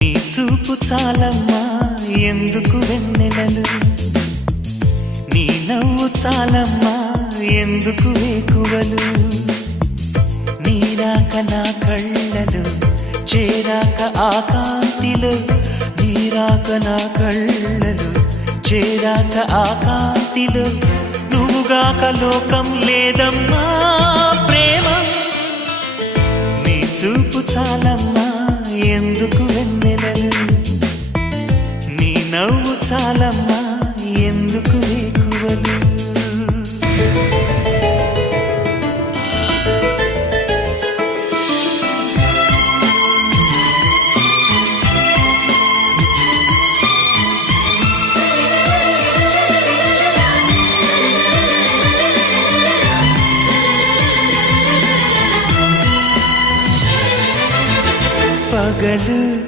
నీ చూపు చాలమ్మా ఎందుకు వెన్నెలలు, నీ నవ్వు చాలమ్మా ఎందుకు వేకువలు, నీరాక నా కళ్ళలు చేరాక ఆ కాంతిలో, నీరాక నా కళ్ళలు చేరాక ఆ కాంతిలో, నువ్వుగాక లోకం లేదమ్మా ప్రేమ. నీ చూపు చాలమ్మా ఎందుకు వెన్నెలలు, నీ నవ్వు చాలమ్మా ఎందుకు వేకువలు. పగలు